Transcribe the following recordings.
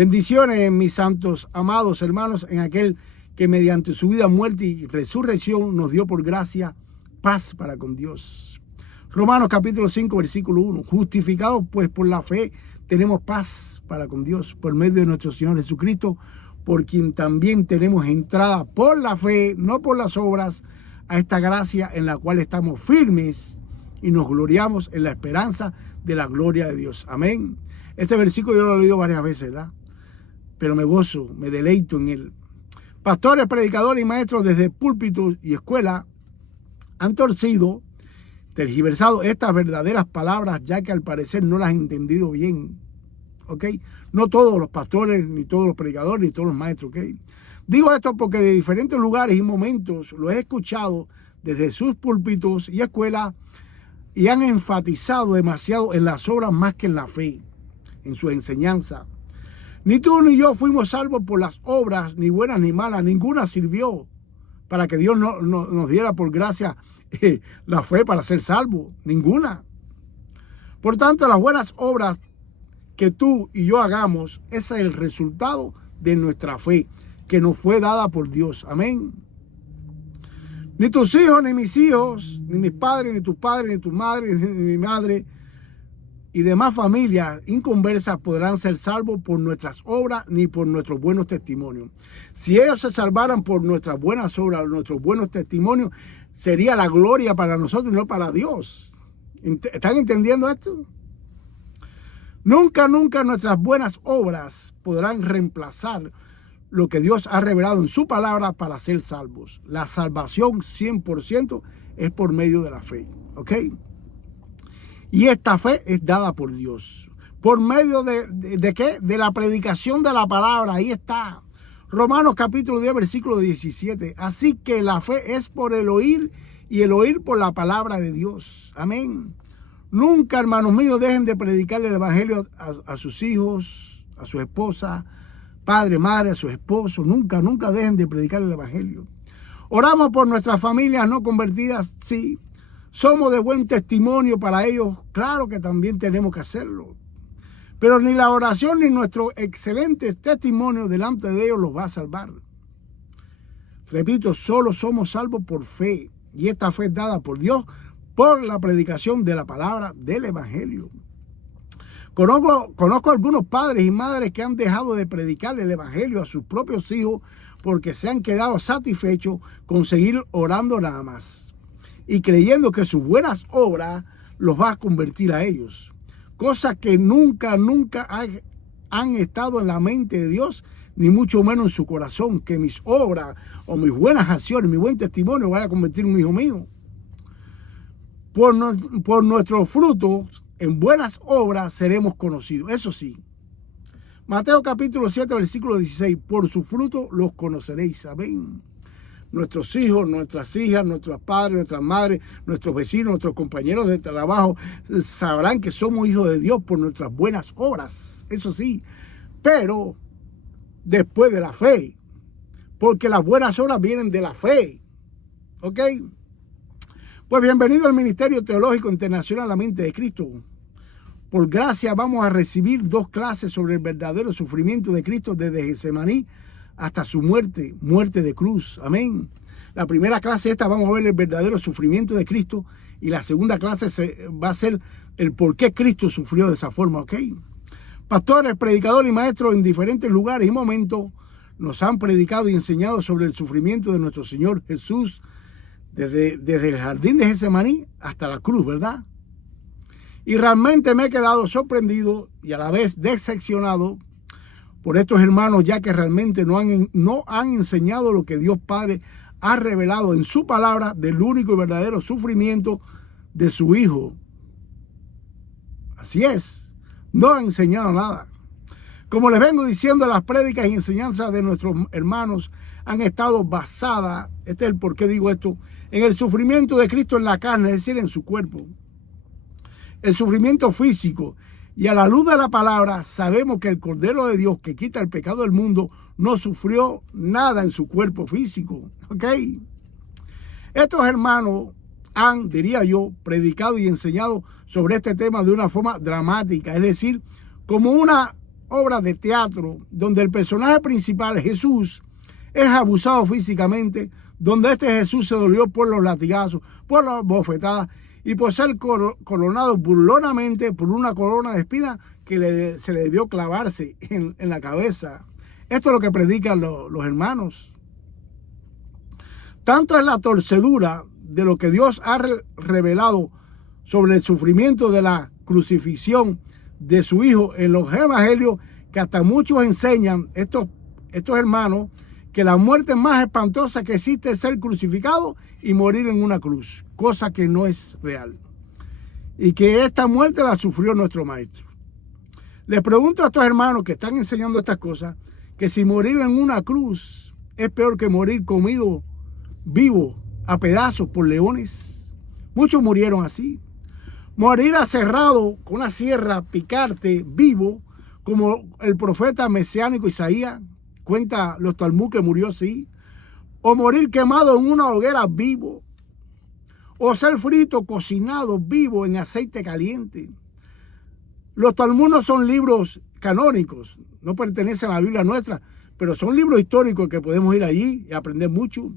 Bendiciones, mis santos, amados hermanos, en aquel que mediante su vida, muerte y resurrección nos dio por gracia paz para con Dios. Romanos capítulo 5, versículo 1. Justificados pues por la fe, tenemos paz para con Dios por medio de nuestro Señor Jesucristo, por quien también tenemos entrada por la fe, no por las obras, a esta gracia en la cual estamos firmes y nos gloriamos en la esperanza de la gloria de Dios. Amén. Este versículo yo lo he leído varias veces, ¿verdad? Pero me gozo, me deleito en él. Pastores, predicadores y maestros desde púlpitos y escuela han torcido, tergiversado estas verdaderas palabras, ya que al parecer no las han entendido bien. ¿Ok? No todos los pastores, ni todos los predicadores, ni todos los maestros. ¿Ok? Digo esto porque de diferentes lugares y momentos lo he escuchado desde sus púlpitos y escuelas y han enfatizado demasiado en las obras más que en la fe, en su enseñanza. Ni tú ni yo fuimos salvos por las obras, ni buenas ni malas. Ninguna sirvió para que Dios nos diera por gracia la fe para ser salvo. Ninguna. Por tanto, las buenas obras que tú y yo hagamos, ese es el resultado de nuestra fe, que nos fue dada por Dios. Amén. Ni tus hijos, ni mis hijos, ni mis padres, ni tus padres, ni tu madre, ni mi madre, y demás familias inconversas podrán ser salvos por nuestras obras ni por nuestros buenos testimonios. Si ellos se salvaran por nuestras buenas obras, nuestros buenos testimonios, sería la gloria para nosotros y no para Dios. ¿Están entendiendo esto? Nunca nuestras buenas obras podrán reemplazar lo que Dios ha revelado en su palabra para ser salvos. La salvación 100% es por medio de la fe. ¿Ok? Y esta fe es dada por Dios. ¿Por medio de qué? De la predicación de la palabra. Ahí está. Romanos capítulo 10, versículo 17. Así que la fe es por el oír y el oír por la palabra de Dios. Amén. Nunca, hermanos míos, dejen de predicarle el evangelio a sus hijos, a su esposa, padre, madre, a su esposo. Nunca dejen de predicar el evangelio. Oramos por nuestras familias no convertidas, sí. Somos de buen testimonio para ellos, claro que también tenemos que hacerlo. Pero ni la oración ni nuestro excelente testimonio delante de ellos los va a salvar. Repito, solo somos salvos por fe. Y esta fe es dada por Dios por la predicación de la palabra del evangelio. Conozco algunos padres y madres que han dejado de predicar el evangelio a sus propios hijos porque se han quedado satisfechos con seguir orando nada más y creyendo que sus buenas obras los va a convertir a ellos. Cosas que nunca han estado en la mente de Dios, ni mucho menos en su corazón, que mis obras o mis buenas acciones, mi buen testimonio vaya a convertir en un hijo mío. Por nuestros frutos en buenas obras seremos conocidos. Eso sí. Mateo capítulo 7, versículo 16. Por su fruto los conoceréis. Amén. Nuestros hijos, nuestras hijas, nuestros padres, nuestras madres, nuestros vecinos, nuestros compañeros de trabajo sabrán que somos hijos de Dios por nuestras buenas obras. Eso sí. Pero después de la fe. Porque las buenas obras vienen de la fe. ¿Ok? Pues bienvenido al Ministerio Teológico Internacional La Mente de Cristo. Por gracia vamos a recibir 2 clases sobre el verdadero sufrimiento de Cristo desde Getsemaní hasta su muerte de cruz. Amén. La primera clase vamos a ver el verdadero sufrimiento de Cristo y la segunda clase va a ser el por qué Cristo sufrió de esa forma. ¿Ok? Pastores, predicadores y maestros en diferentes lugares y momentos nos han predicado y enseñado sobre el sufrimiento de nuestro Señor Jesús desde el jardín de Getsemaní hasta la cruz, ¿verdad? Y realmente me he quedado sorprendido y a la vez decepcionado por estos hermanos, ya que realmente no han enseñado lo que Dios Padre ha revelado en su palabra del único y verdadero sufrimiento de su Hijo. Así es, no han enseñado nada. Como les vengo diciendo, las prédicas y enseñanzas de nuestros hermanos han estado basadas, este es el por qué digo esto, en el sufrimiento de Cristo en la carne, es decir, en su cuerpo. El sufrimiento físico. Y a la luz de la palabra sabemos que el Cordero de Dios que quita el pecado del mundo no sufrió nada en su cuerpo físico. ¿Ok? Estos hermanos han, diría yo, predicado y enseñado sobre este tema de una forma dramática. Es decir, como obras de teatro donde el personaje principal, Jesús, es abusado físicamente, donde este Jesús se dolió por los latigazos, por las bofetadas y por ser coronado burlonamente por una corona de espinas que se le debió clavarse en la cabeza. Esto es lo que predican los hermanos. Tanto es la torcedura de lo que Dios ha revelado sobre el sufrimiento de la crucifixión de su Hijo en los evangelios, que hasta muchos enseñan, estos hermanos, que la muerte más espantosa que existe es ser crucificado y morir en una cruz, cosa que no es real. Y que esta muerte la sufrió nuestro Maestro. Les pregunto a estos hermanos que están enseñando estas cosas, que si morir en una cruz es peor que morir comido vivo a pedazos por leones. Muchos murieron así. Morir aserrado con una sierra, picarte vivo, como el profeta mesiánico Isaías cuenta los Talmud que murió así. O morir quemado en una hoguera vivo. O ser frito, cocinado vivo en aceite caliente. Los Talmud no son libros canónicos, no pertenecen a la Biblia nuestra, pero son libros históricos que podemos ir allí y aprender mucho.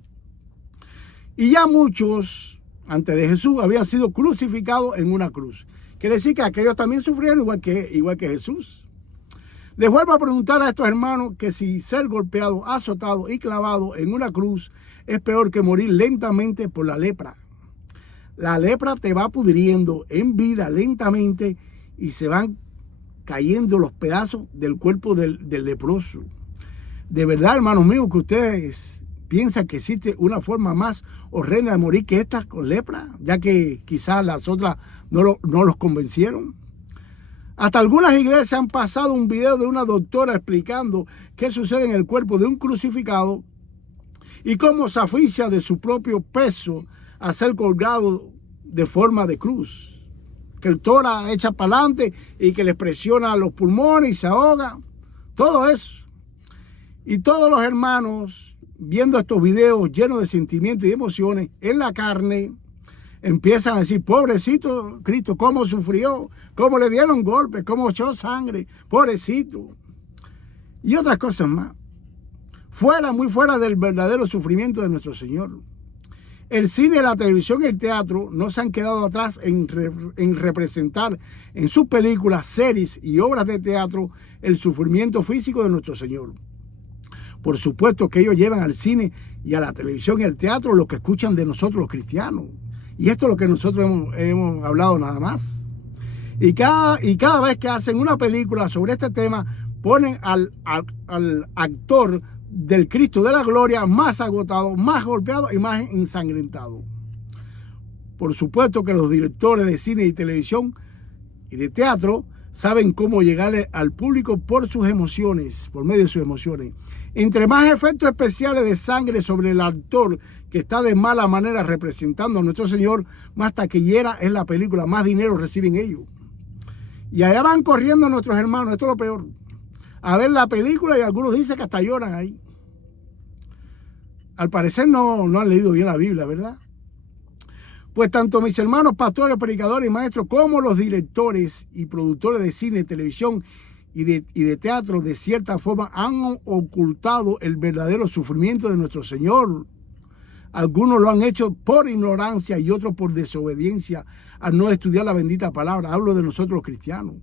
Y ya muchos, antes de Jesús, habían sido crucificados en una cruz. Quiere decir que aquellos también sufrieron igual que Jesús. Les vuelvo a preguntar a estos hermanos que si ser golpeado, azotado y clavado en una cruz es peor que morir lentamente por la lepra. La lepra te va pudriendo en vida lentamente y se van cayendo los pedazos del cuerpo del leproso. De verdad, hermanos míos, que ustedes piensan que existe una forma más horrenda de morir que esta con lepra, ya que quizás las otras no los convencieron. Hasta algunas iglesias han pasado un video de una doctora explicando qué sucede en el cuerpo de un crucificado y cómo se asfixia de su propio peso a ser colgado de forma de cruz. Que el tórax echa para adelante y que les presiona los pulmones y se ahoga. Todo eso. Y todos los hermanos, viendo estos videos llenos de sentimientos y emociones en la carne, empiezan a decir, pobrecito Cristo, cómo sufrió, cómo le dieron golpes, cómo echó sangre, pobrecito. Y otras cosas más. Muy fuera del verdadero sufrimiento de nuestro Señor. El cine, la televisión y el teatro no se han quedado atrás en representar en sus películas, series y obras de teatro el sufrimiento físico de nuestro Señor. Por supuesto que ellos llevan al cine y a la televisión y al teatro lo que escuchan de nosotros los cristianos. Y esto es lo que nosotros hemos hablado nada más. Y cada vez que hacen una película sobre este tema, ponen al actor del Cristo de la gloria más agotado, más golpeado y más ensangrentado. Por supuesto que los directores de cine y televisión y de teatro saben cómo llegarle al público por sus emociones, por medio de sus emociones. Entre más efectos especiales de sangre sobre el actor que está de mala manera representando a nuestro Señor, más taquillera es la película, más dinero reciben ellos. Y allá van corriendo nuestros hermanos, esto es lo peor, a ver la película y algunos dicen que hasta lloran ahí. Al parecer no han leído bien la Biblia, ¿verdad? Pues tanto mis hermanos pastores, predicadores y maestros, como los directores y productores de cine, televisión y de teatro, de cierta forma han ocultado el verdadero sufrimiento de nuestro Señor. Algunos lo han hecho por ignorancia y otros por desobediencia al no estudiar la bendita palabra. Hablo de nosotros los cristianos.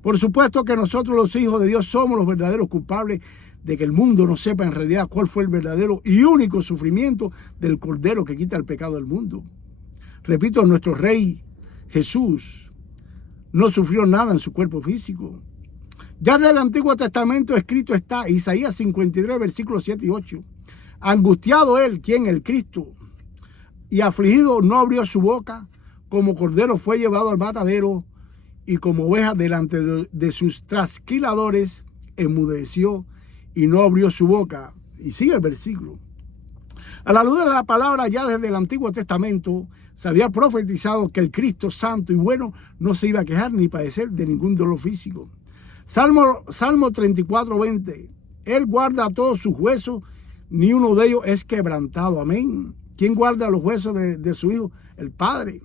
Por supuesto que nosotros los hijos de Dios somos los verdaderos culpables de que el mundo no sepa en realidad cuál fue el verdadero y único sufrimiento del Cordero que quita el pecado del mundo. Repito, nuestro Rey Jesús no sufrió nada en su cuerpo físico. Ya desde el Antiguo Testamento escrito está Isaías 53, versículos 7 y 8. Angustiado él, ¿quién? El Cristo, y afligido no abrió su boca, como cordero fue llevado al matadero, y como oveja delante de sus trasquiladores enmudeció y no abrió su boca. Y sigue el versículo. A la luz de la palabra, ya desde el Antiguo Testamento se había profetizado que el Cristo santo y bueno no se iba a quejar ni padecer de ningún dolor físico. Salmo 34, 20. Él guarda todos sus huesos, ni uno de ellos es quebrantado. Amén. ¿Quién guarda los huesos de su Hijo? El Padre.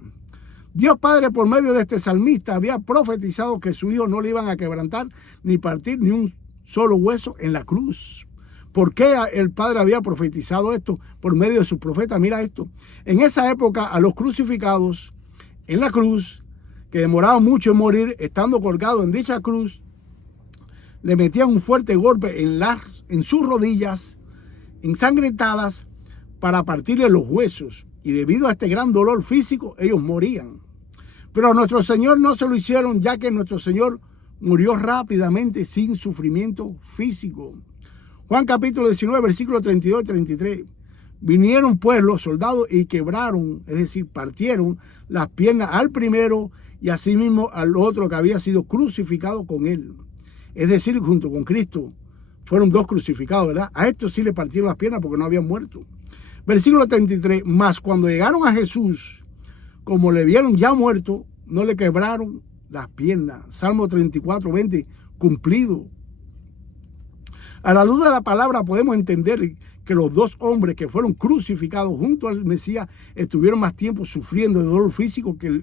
Dios Padre, por medio de este salmista, había profetizado que su hijo no le iban a quebrantar ni partir ni un solo hueso en la cruz. ¿Por qué el Padre había profetizado esto por medio de sus profetas? Mira esto. En esa época, a los crucificados en la cruz, que demoraban mucho en morir, estando colgados en dicha cruz, le metían un fuerte golpe en sus rodillas, ensangrentadas, para partirle los huesos. Y debido a este gran dolor físico, ellos morían. Pero a nuestro Señor no se lo hicieron, ya que nuestro Señor murió rápidamente sin sufrimiento físico. Juan capítulo 19, versículos 32 y 33. Vinieron pues los soldados y quebraron, es decir, partieron las piernas al primero y asimismo al otro que había sido crucificado con él. Es decir, junto con Cristo. Fueron dos crucificados, ¿verdad? A estos sí le partieron las piernas porque no habían muerto. Versículo 33. Mas cuando llegaron a Jesús, como le vieron ya muerto, no le quebraron las piernas. Salmo 34, 20, cumplido. A la luz de la palabra podemos entender que los dos hombres que fueron crucificados junto al Mesías estuvieron más tiempo sufriendo de dolor físico que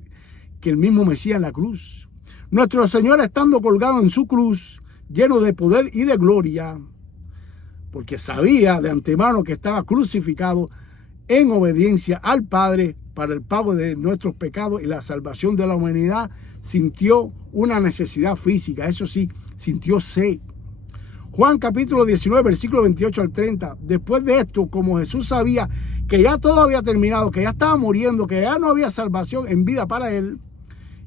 el mismo Mesías en la cruz. Nuestro Señor, estando colgado en su cruz, lleno de poder y de gloria, porque sabía de antemano que estaba crucificado en obediencia al Padre para el pago de nuestros pecados y la salvación de la humanidad, sintió una necesidad física, eso sí, sintió sed. Juan capítulo 19, versículo 28 al 30. Después de esto, como Jesús sabía que ya todo había terminado, que ya estaba muriendo, que ya no había salvación en vida para él,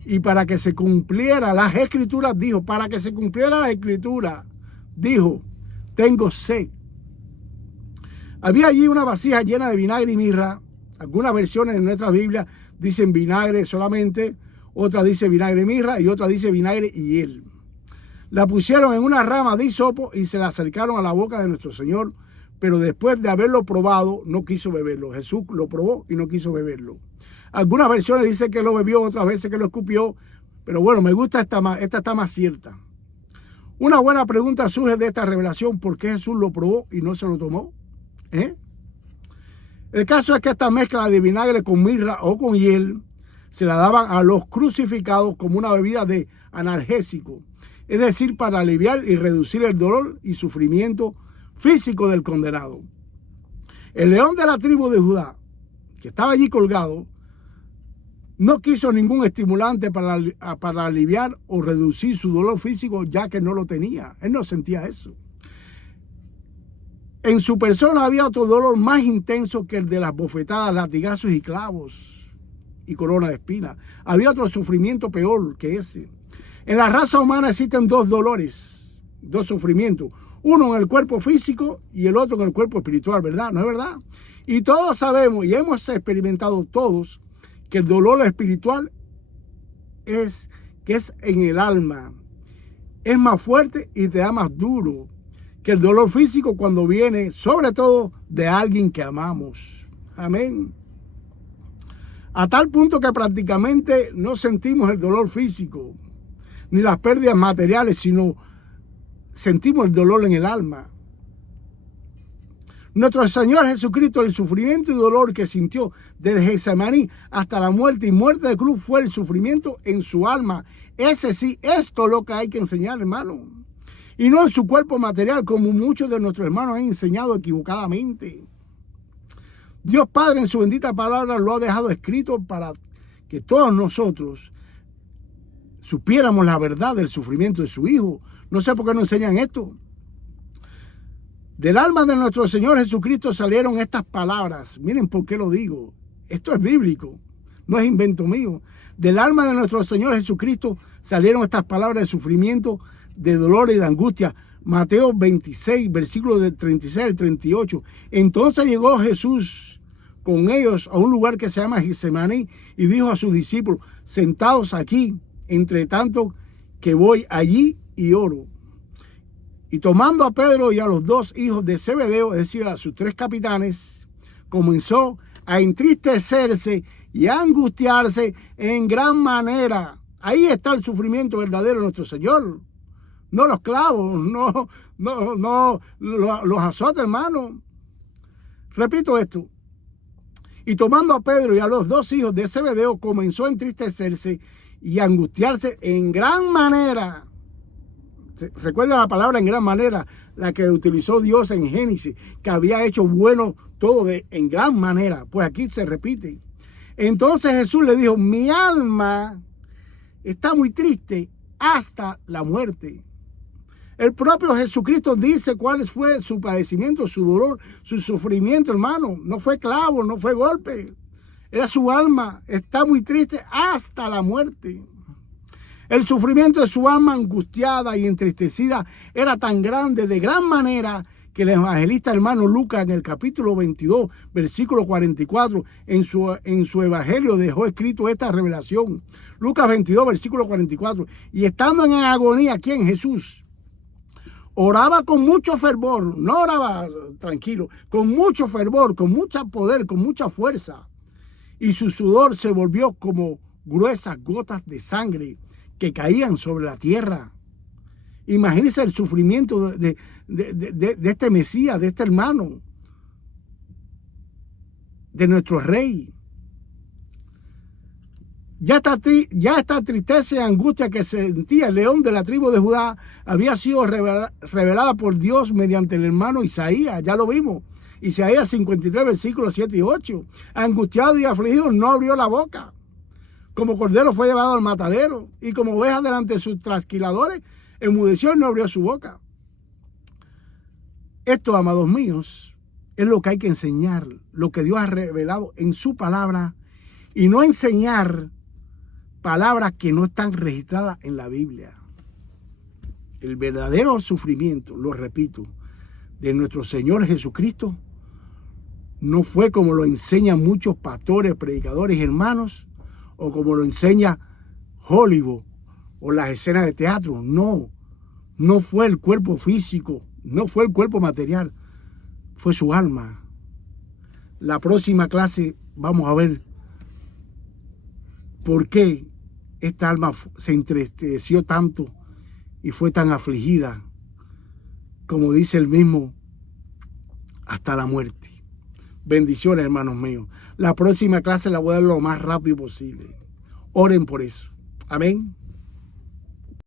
y para que se cumpliera las escrituras, dijo, para que se cumpliera la escritura, dijo, tengo sed. Había allí una vasija llena de vinagre y mirra. Algunas versiones en nuestras Biblias dicen vinagre solamente, otras dice vinagre y mirra y otras dice vinagre y hiel. La pusieron en una rama de hisopo y se la acercaron a la boca de nuestro Señor, pero después de haberlo probado, no quiso beberlo. Jesús lo probó y no quiso beberlo. Algunas versiones dicen que lo bebió, otras veces que lo escupió, pero bueno, me gusta esta está más cierta. Una buena pregunta surge de esta revelación: ¿por qué Jesús lo probó y no se lo tomó? El caso es que esta mezcla de vinagre con mirra o con hiel se la daban a los crucificados como una bebida de analgésico, es decir, para aliviar y reducir el dolor y sufrimiento físico del condenado. El león de la tribu de Judá, que estaba allí colgado, no quiso ningún estimulante para aliviar o reducir su dolor físico, ya que no lo tenía. Él no sentía eso. En su persona había otro dolor más intenso que el de las bofetadas, latigazos y clavos y corona de espinas. Había otro sufrimiento peor que ese. En la raza humana existen dos dolores, dos sufrimientos. Uno en el cuerpo físico y el otro en el cuerpo espiritual, ¿verdad? ¿No es verdad? Y todos sabemos y hemos experimentado todos que el dolor espiritual es en el alma. Es más fuerte y te da más duro que el dolor físico cuando viene, sobre todo, de alguien que amamos. Amén. A tal punto que prácticamente no sentimos el dolor físico, ni las pérdidas materiales, sino sentimos el dolor en el alma. Nuestro Señor Jesucristo, el sufrimiento y dolor que sintió desde Getsemaní hasta la muerte y muerte de cruz fue el sufrimiento en su alma. Ese sí, esto es lo que hay que enseñar, hermano. Y no en su cuerpo material, como muchos de nuestros hermanos han enseñado equivocadamente. Dios Padre en su bendita palabra lo ha dejado escrito para que todos nosotros supiéramos la verdad del sufrimiento de su Hijo. No sé por qué no enseñan esto. Del alma de nuestro Señor Jesucristo salieron estas palabras. Miren por qué lo digo. Esto es bíblico, no es invento mío. Del alma de nuestro Señor Jesucristo salieron estas palabras de sufrimiento, de dolor y de angustia. Mateo 26, versículos del 36 al 38. Entonces llegó Jesús con ellos a un lugar que se llama Getsemaní y dijo a sus discípulos: sentados aquí, entre tanto que voy allí y oro. Y tomando a Pedro y a los dos hijos de Zebedeo, es decir, a sus tres capitanes, comenzó a entristecerse y a angustiarse en gran manera. Ahí está el sufrimiento verdadero de nuestro Señor. No los clavos, no los azotes, hermano. Repito esto. Y tomando a Pedro y a los dos hijos de Zebedeo, comenzó a entristecerse y a angustiarse en gran manera. Recuerda la palabra en gran manera, la que utilizó Dios en Génesis, que había hecho bueno todo en gran manera. Pues aquí se repite. Entonces Jesús le dijo, mi alma está muy triste hasta la muerte. El propio Jesucristo dice cuál fue su padecimiento, su dolor, su sufrimiento, hermano. No fue clavo, no fue golpe. Era su alma, está muy triste hasta la muerte. El sufrimiento de su alma angustiada y entristecida era tan grande, de gran manera, que el evangelista hermano Lucas en el capítulo 22, versículo 44, en su evangelio dejó escrito esta revelación. Lucas 22, versículo 44. Y estando en agonía, ¿quién? Jesús. Oraba con mucho fervor, no oraba tranquilo, con mucho fervor, con mucho poder, con mucha fuerza. Y su sudor se volvió como gruesas gotas de sangre que caían sobre la tierra. Imagínense el sufrimiento de este Mesías, de este hermano, de nuestro rey. Ya esta tristeza y angustia que sentía el león de la tribu de Judá había sido revelada por Dios mediante el hermano Isaías, ya lo vimos. Isaías 53, versículos 7 y 8. Angustiado y afligido, no abrió la boca. Como cordero fue llevado al matadero, y como oveja delante de sus trasquiladores, enmudeció y no abrió su boca. Esto, amados míos, es lo que hay que enseñar, lo que Dios ha revelado en su palabra, y no enseñar palabras que no están registradas en la Biblia. El verdadero sufrimiento, lo repito, de nuestro Señor Jesucristo no fue como lo enseñan muchos pastores, predicadores y hermanos, o como lo enseña Hollywood o las escenas de teatro. No fue el cuerpo físico, no fue el cuerpo material, fue su alma. La próxima clase vamos a ver por qué esta alma se entristeció tanto y fue tan afligida, como dice el mismo, hasta la muerte. Bendiciones, hermanos míos. La próxima clase la voy a dar lo más rápido posible. Oren por eso. Amén.